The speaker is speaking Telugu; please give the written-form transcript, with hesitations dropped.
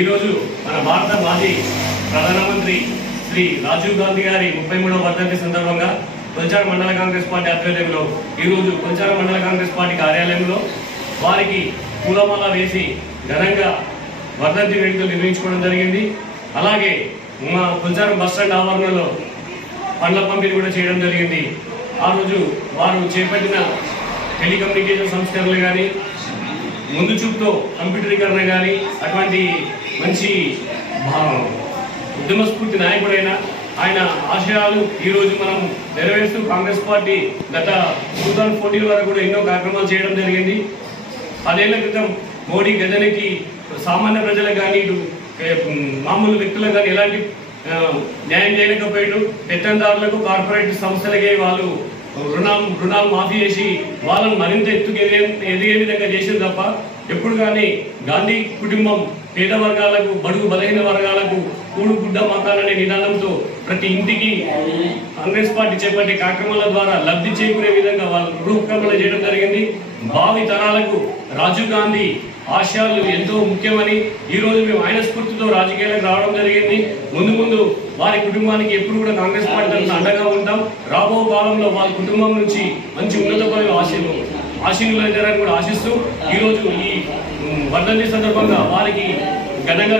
ఈరోజు మన భారత మాజీ ప్రధానమంత్రి శ్రీ రాజీవ్ గాంధీ గారి 33వ వర్ధంతి సందర్భంగా కొల్చారం మండల కాంగ్రెస్ పార్టీ ఆధ్వర్యంలో ఈరోజు కొల్చారం మండల కాంగ్రెస్ పార్టీ కార్యాలయంలో వారికి పూలమాల వేసి ఘనంగా వర్ధంతి వేడుకలు నిర్వహించుకోవడం జరిగింది. అలాగే మా కొల్చారం బస్టాండ్ ఆవరణలో పండ్ల పంపిణీ కూడా చేయడం జరిగింది. ఆ రోజు వారు చేపట్టిన టెలికమ్యూనికేషన్ సంస్కరణలు కానీ, ముందు చూపుతో కంప్యూటరీకరణ కానీ, అటువంటి మంచి ఉద్యమ స్ఫూర్తి నాయకుడైన ఆయన ఆశయాలు ఈరోజు మనం నెరవేరుస్తూ కాంగ్రెస్ పార్టీ గత 2014 వరకు కూడా ఎన్నో కార్యక్రమాలు చేయడం జరిగింది. 10 ఏళ్ల క్రితం మోడీ గజనికి సామాన్య ప్రజలకు కానీ, ఇటు మామూలు వ్యక్తులకు కానీ ఎలాంటి న్యాయం చేయలేకపోయాడు. పెత్తందారులకు, కార్పొరేట్ సంస్థలకే వాళ్ళు రుణాలు మాఫీ చేసి వాళ్ళని మరింత ఎదిగే విధంగా చేసింది తప్ప ఎప్పుడు కానీ గాంధీ కుటుంబం పేద వర్గాలకు, బడుగు బలహీన వర్గాలకు కూడు గుడ్డ మకాలనే నినాదంతో ప్రతి ఇంటికి కాంగ్రెస్ పార్టీ చేపట్టే కార్యక్రమాల ద్వారా లబ్ధి చేకూరే విధంగా వాళ్ళు రూపకల్పన చేయడం జరిగింది. భావి తరాలకు రాజీవ్ గాంధీ ఆశయాలు ఎంతో ముఖ్యమని ఈరోజు మేము ఆయన స్ఫూర్తితో రాజకీయాలకు రావడం జరిగింది. ముందు వారి కుటుంబానికి ఎప్పుడు కూడా కాంగ్రెస్ పార్టీ తరఫున అండగా ఉంటాం. రాబో కాలంలో వాళ్ళ కుటుంబం నుంచి మంచి ఉన్నతమైన ఆశీనులైతారని కూడా ఆశిస్తూ ఈరోజు ఈ వర్ధంతి సందర్భంగా వారికి ఘనంగా